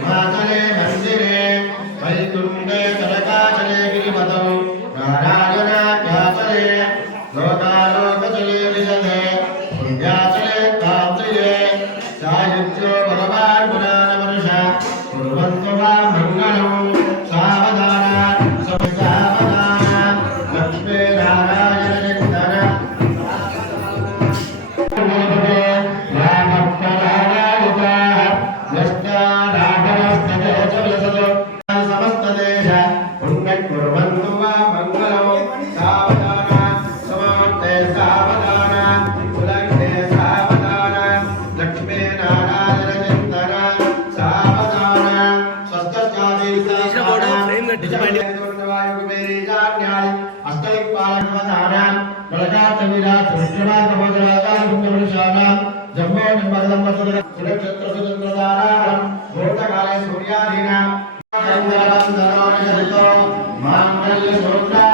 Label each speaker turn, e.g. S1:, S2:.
S1: శ్రీరంగే కరుణాచలే శివగిరౌ సింహాచలే మందిరే వైకుంఠే కనకాచలే గిరిపదౌ నారాయణాఖ్యాచలే లోకాలోకచలే విశదే పుణ్యాచలే కాంతయే సాయుధ్యో భగవాన్ పురాణమనుష కుర్వంతు వా మంగళం సావధాన సావధాన లక్ష్మీ నారాయణ పుణ్యకుర్వంతు వా మంగళం సావధాన సమాప్తే సావధాన కులంగే సావధాన లక్ష్మీ నారాయణ చింతన సావధాన సురక్షత్ర సుతంత్ర Sultan.